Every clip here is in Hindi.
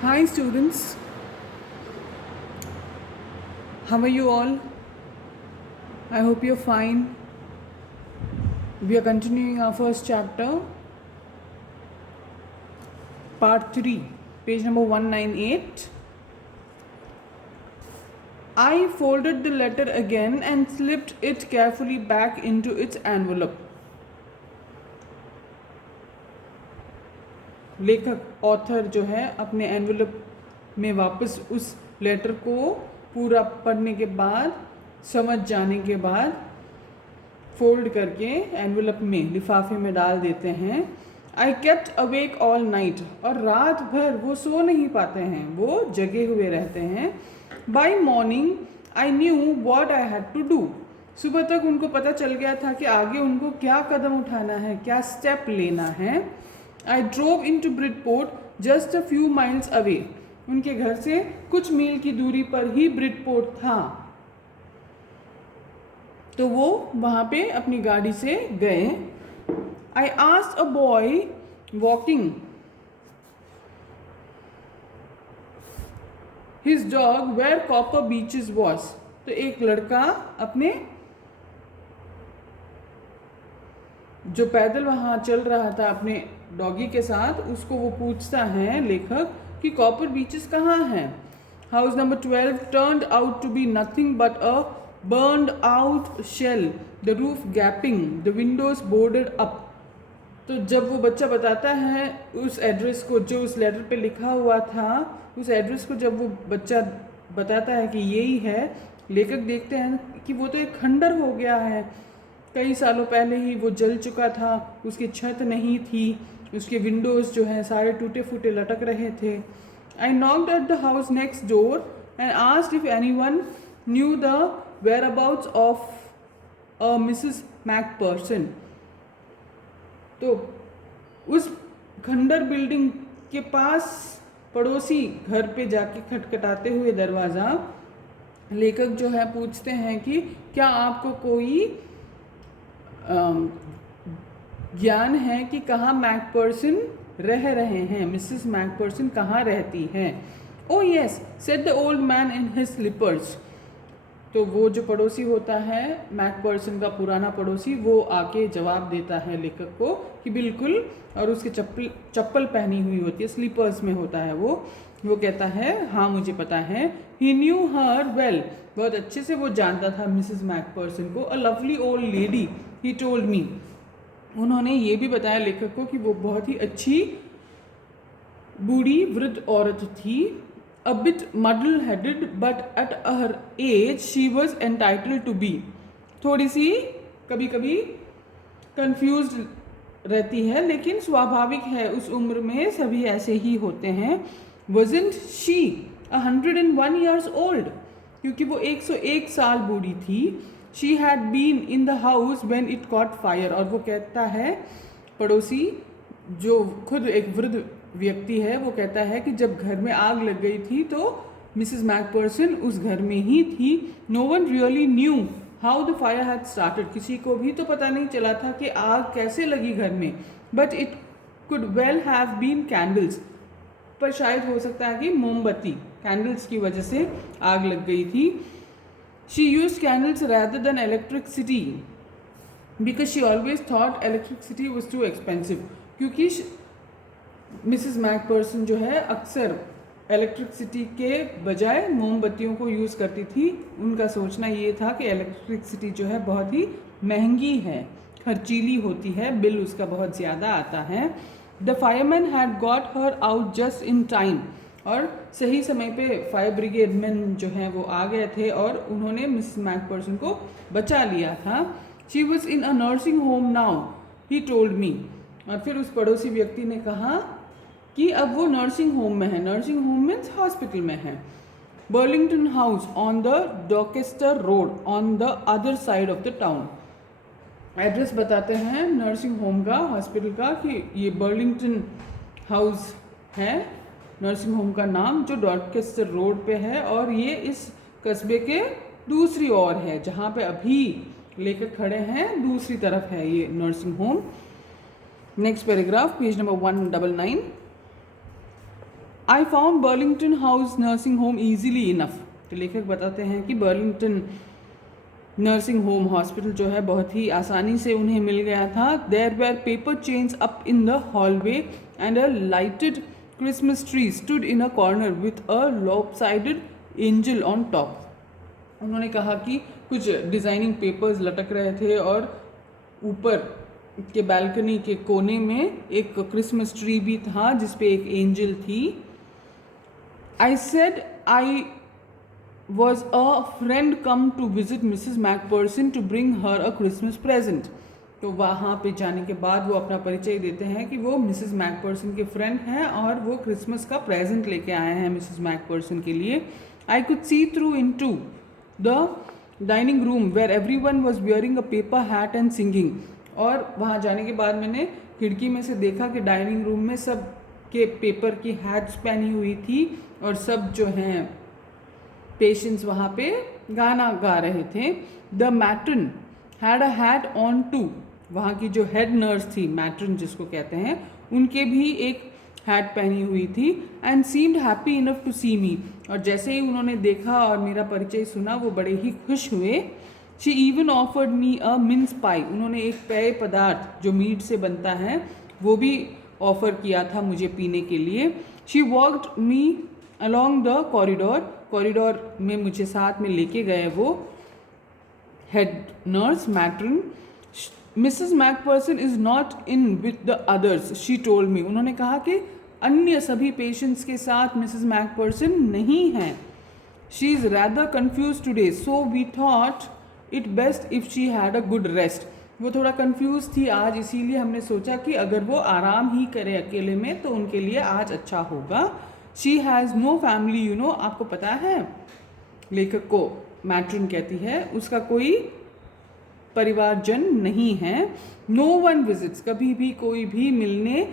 Hi students, how are you all? I hope you're fine. We are continuing our first chapter, part 3, page number 198. I folded the letter again and slipped it carefully back into its envelope. लेखक ऑथर जो है अपने एनवेलप में वापस उस लेटर को पूरा पढ़ने के बाद, समझ जाने के बाद फोल्ड करके एनवेलप में, लिफाफे में डाल देते हैं. I kept awake all night, और रात भर वो सो नहीं पाते हैं, वो जगे हुए रहते हैं. By morning I knew what I had to do. सुबह तक उनको पता चल गया था कि आगे उनको क्या कदम उठाना है, क्या स्टेप लेना है. I drove into Bridport just a few miles away. उनके घर से कुछ मील की दूरी पर ही ब्रिडपोर्ट था, तो वो वहाँ पे अपनी गाड़ी से गए. I asked a boy walking his dog where Copper Beeches was. तो एक लड़का अपने जो पैदल वहाँ चल रहा था अपने डॉगी के साथ, उसको वो पूछता है लेखक कि कॉपर बीचेस कहाँ हैं. House number 12 turned out to be nothing but a burned out shell, the roof gaping, the windows boarded up. तो जब वो बच्चा बताता है उस एड्रेस को जो उस लेटर पे लिखा हुआ था, उस एड्रेस को जब वो बच्चा बताता है कि यही है, लेखक देखते हैं कि वो तो एक खंडर हो गया है. कई सालों पहले ही वो जल चुका था, उसकी छत नहीं थी, उसके विंडोज़ जो हैं सारे टूटे फूटे लटक रहे थे. I knocked at the house next door and asked if anyone knew the whereabouts of a Mrs. MacPherson. तो उस खंडर बिल्डिंग के पास पड़ोसी घर पे जाके खटखटाते हुए दरवाज़ा, लेखक जो है पूछते हैं कि क्या आपको कोई ज्ञान है कि कहाँ मैकपर्सन रह रहे हैं, मिसेस मैकपर्सन कहाँ रहती हैं. Oh yes said the old man in his slippers. तो वो जो पड़ोसी होता है मैकपर्सन का पुराना पड़ोसी, वो आके जवाब देता है लेखक को कि बिल्कुल, और उसके चप्पल पहनी हुई होती है, स्लीपर्स में होता है वो कहता है हाँ मुझे पता है. ही न्यू हर वेल, बहुत अच्छे से वो जानता था मिसेस मैकपर्सन को. A lovely old lady he told me. उन्होंने ये भी बताया लेखक को कि वो बहुत ही अच्छी बूढ़ी वृद्ध औरत थी. A bit muddle-headed, but at her age she was entitled to be. थोड़ी सी कभी कभी कंफ्यूज्ड रहती है, लेकिन स्वाभाविक है, उस उम्र में सभी ऐसे ही होते हैं. Wasn't she 101 years old? क्योंकि वो 101 साल बूढ़ी थी. She had been in the house when it caught fire. और वो कहता है पड़ोसी, जो खुद एक वृद्ध व्यक्ति है, वो कहता है कि जब घर में आग लग गई थी तो मिसेस मैकपर्सन उस घर में ही थी. No one really knew how the fire had started. किसी को भी तो पता नहीं चला था कि आग कैसे लगी घर में. But it could well have been candles. पर शायद हो सकता है कि मोमबत्ती, कैंडल्स की वजह से आग लग गई थी. She used candles rather than electricity because she always thought electricity was too expensive. क्योंकि मिसेस मैकपर्सन जो है अक्सर इलेक्ट्रिसिटी के बजाय मोमबत्तियों को यूज़ करती थी. उनका सोचना ये था कि इलेक्ट्रिसिटी जो है बहुत ही महंगी है, खर्चीली होती है, बिल उसका बहुत ज़्यादा आता है. The fireman had got her out just in time. और सही समय पे फायर ब्रिगेड मैन जो हैं वो आ गए थे और उन्होंने मिसेस मैकपर्सन को बचा लिया था. She was in a nursing home now he told me. और फिर उस पड़ोसी व्यक्ति ने कहा कि अब वो नर्सिंग होम में है. नर्सिंग होम मीन्स हॉस्पिटल में है. Burlington house on the Doncaster road on the other side of the town. Address बताते हैं नर्सिंग होम का, हॉस्पिटल का, कि ये बर्लिंगटन हाउस है नर्सिंग होम का नाम, जो डॉकेस्टर रोड पे है, और ये इस कस्बे के दूसरी ओर है, जहाँ पे अभी लेकर खड़े हैं दूसरी तरफ है ये nursing home. Next paragraph, page number 199. I found Burlington house nursing home easily enough. तो लेखक बताते हैं कि बर्लिंगटन नर्सिंग होम हॉस्पिटल जो है बहुत ही आसानी से उन्हें मिल गया था। There were paper chains up in the hallway and a lighted Christmas tree stood in a corner with a lopsided angel on top. उन्होंने कहा कि कुछ डिज़ाइनिंग पेपर्स लटक रहे थे और ऊपर के बालकनी के कोने में एक क्रिसमस ट्री भी था जिसपे एक एंजल थी। I said I was a friend come to visit Mrs. Macpherson to bring her a Christmas present। तो वहाँ पे जाने के बाद वो अपना परिचय देते हैं कि वो मिसेस मैकपर्सन के फ्रेंड हैं और वो क्रिसमस का प्रेजेंट लेके आए हैं मिसेस मैकपर्सन के लिए। I could see through into the dining room where everyone was wearing a paper hat and singing. और वहाँ जाने के बाद मैंने खिड़की में से देखा कि डाइनिंग रूम में सब के पेपर की हैट्स पहनी हुई थी और सब जो हैं पेशेंट्स वहाँ पे गाना गा रहे थे। The matron had a hat on too. वहाँ की जो हेड नर्स थी, मैट्रन जिसको कहते हैं, उनके भी एक हैट पहनी हुई थी। And seemed happy enough to see me. और जैसे ही उन्होंने देखा और मेरा परिचय सुना वो बड़े ही खुश हुए। She even offered me a mince pie. उन्होंने एक पेय पदार्थ जो मीट से बनता है वो भी ऑफर किया था मुझे पीने के लिए। She walked me along the corridor में मुझे साथ में लेके गए वो head nurse matron. Mrs McPherson is not in with the others she told me. उन्होंने कहा कि अन्य सभी पेशेंट्स के साथ मिसेस मैकपर्सन नहीं हैं। She is rather confused today so we thought it best if she had a good rest. वो थोड़ा कंफ्यूज थी आज, इसीलिए हमने सोचा कि अगर वो आराम ही करे अकेले में तो उनके लिए आज अच्छा होगा। She has no family you know. आपको पता है, लेखक को मैट्रन कहती है, उसका कोई परिवारजन नहीं है। नो वन विजिट्स, कभी भी कोई भी मिलने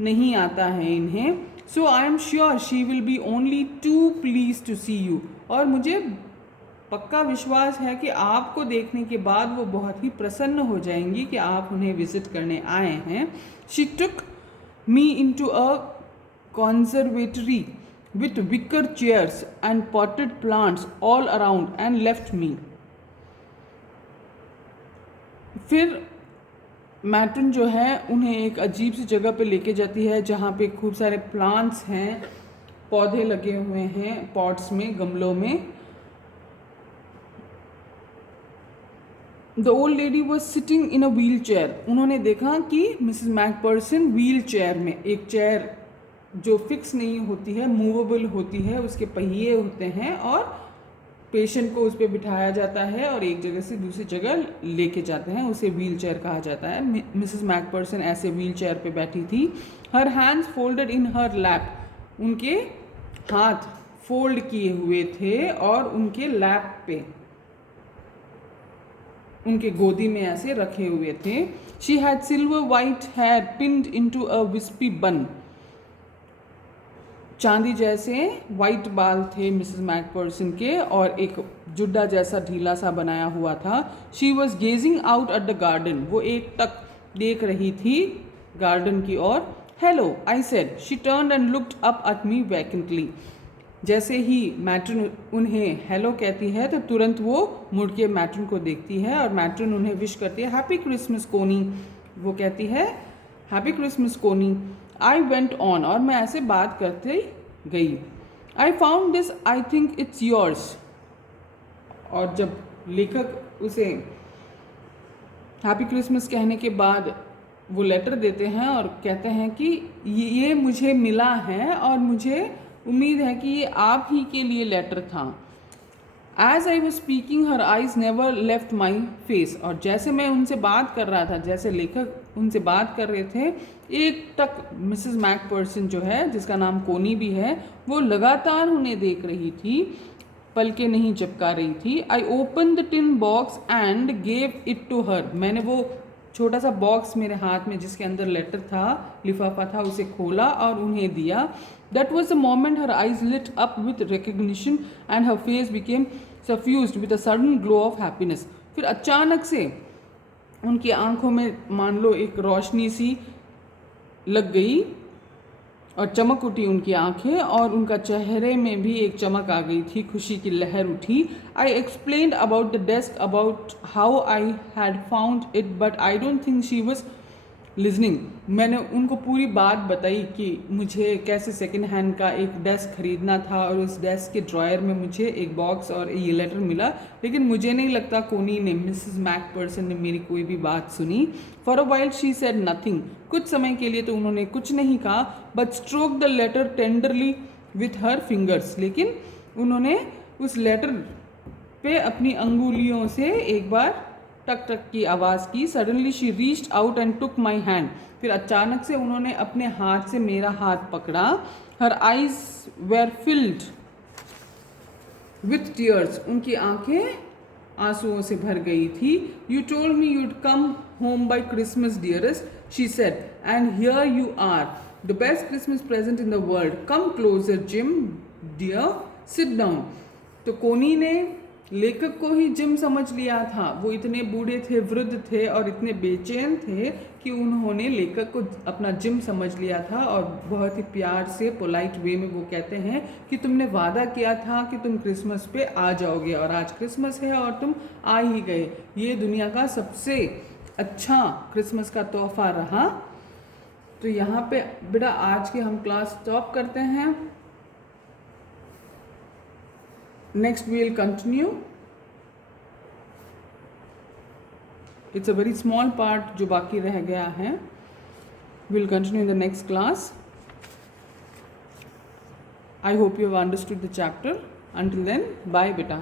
नहीं आता है इन्हें। So I am sure she will be only too pleased to see you. और मुझे पक्का विश्वास है कि आपको देखने के बाद वो बहुत ही प्रसन्न हो जाएंगी कि आप उन्हें विजिट करने आए हैं। She took me into a conservatory with wicker chairs and potted plants all around and left me। फिर मैट्रन जो है उन्हें एक अजीब सी जगह पे लेके जाती है जहाँ पे खूब सारे प्लांट्स हैं, पौधे लगे हुए हैं पॉट्स में, गमलों में। The old lady was sitting in a wheel chair. उन्होंने देखा कि मिसेस मैकपर्सन व्हील चेयर में, एक चेयर जो फिक्स नहीं होती है, मूवेबल होती है, उसके पहिए होते हैं और पेशेंट को उस पर बिठाया जाता है और एक जगह से दूसरी जगह लेके जाते हैं, उसे व्हील चेयर कहा जाता है। मिसेस मैकपर्सन ऐसे व्हील चेयर पे बैठी थी। हर हैंड्स फोल्डेड इन हर लैप। उनके हाथ फोल्ड किए हुए थे और उनके लैप पे, उनके गोदी में ऐसे रखे हुए थे। She had silver white hair pinned into a wispy bun. चांदी जैसे वाइट बाल थे मिसेस मैकपर्सन के और एक जुड्डा जैसा ढीला सा बनाया हुआ था। She was gazing out at the garden. वो एक टक देख रही थी गार्डन की ओर। Hello I said. She turned and looked up at me vacantly. जैसे ही मैट्रन उन्हें हेलो कहती है तो तुरंत वो मुड़ के मैट्रन को देखती है और मैट्रन उन्हें विश करती है, हैप्पी क्रिसमस कोनी। वो कहती है, हैप्पी क्रिसमस कोनी। आई वेंट ऑन, और मैं ऐसे बात करते गई। I found this, I think it's yours. और जब लेखक उसे हैप्पी क्रिसमस कहने के बाद वो लेटर देते हैं और कहते हैं कि ये मुझे मिला है और मुझे उम्मीद है कि ये आप ही के लिए लेटर था। As I was speaking her eyes never left my face. और जैसे मैं उनसे बात कर रहा था, जैसे लेखक उनसे बात कर रहे थे, एक टक मिसेस मैकपर्सन जो है, जिसका नाम कोनी भी है, वो लगातार उन्हें देख रही थी, पलकें नहीं झपका रही थी। I open the tin box and gave it to her. मैंने वो छोटा सा बॉक्स मेरे हाथ में जिसके अंदर लेटर था, लिफाफा था, उसे खोला और उन्हें दिया। That was the moment her eyes lit up with recognition and her face became suffused with a sudden glow of happiness. फिर अचानक से उनकी आंखों में मान लो एक रोशनी सी लग गई और चमक उठी उनकी आंखें और उनका चेहरे में भी एक चमक आ गई थी, खुशी की लहर उठी. I explained about the desk, about how I had found it, but I don't think she was listening. मैंने उनको पूरी बात बताई कि मुझे कैसे सेकेंड हैंड का एक डेस्क खरीदना था और उस डेस्क के ड्रॉयर में मुझे एक बॉक्स और ये लेटर मिला, लेकिन मुझे नहीं लगता कोनी ने, मिसेस मैकपर्सन ने मेरी कोई भी बात सुनी. For a while she said nothing. कुछ समय के लिए तो उन्होंने कुछ नहीं कहा, but stroke the letter tenderly with her fingers. लेकिन उन्होंने उस लेटर पे अपनी अंगुलियों से एक बार टक टक की आवाज़ की. Suddenly she reached out and took my hand. फिर अचानक से उन्होंने अपने हाथ से मेरा हाथ पकड़ा. Her eyes were filled with tears. उनकी आंखें आंसुओं से भर गई थी. You told me you'd come home by Christmas dearest, she said, and here you are, the best Christmas present in the world. Come closer Jim dear, sit down. तो कोनी ने लेखक को ही जिम समझ लिया था. वो इतने बूढ़े थे, वृद्ध थे और इतने बेचैन थे कि उन्होंने लेखक को अपना जिम समझ लिया था. और बहुत ही प्यार से पोलाइट वे में वो कहते हैं कि तुमने वादा किया था कि तुम क्रिसमस पे आ जाओगे और आज क्रिसमस है और तुम आ ही गए. ये दुनिया का सबसे अच्छा क्रिसमस का तोहफा रहा. तो यहाँ पे बेटा आज की हम क्लास स्टॉप करते हैं. Next we will continue. It's a very small part जो बाकी रह गया है. We will continue in the next class. I hope you have understood the chapter. Until then, bye beta.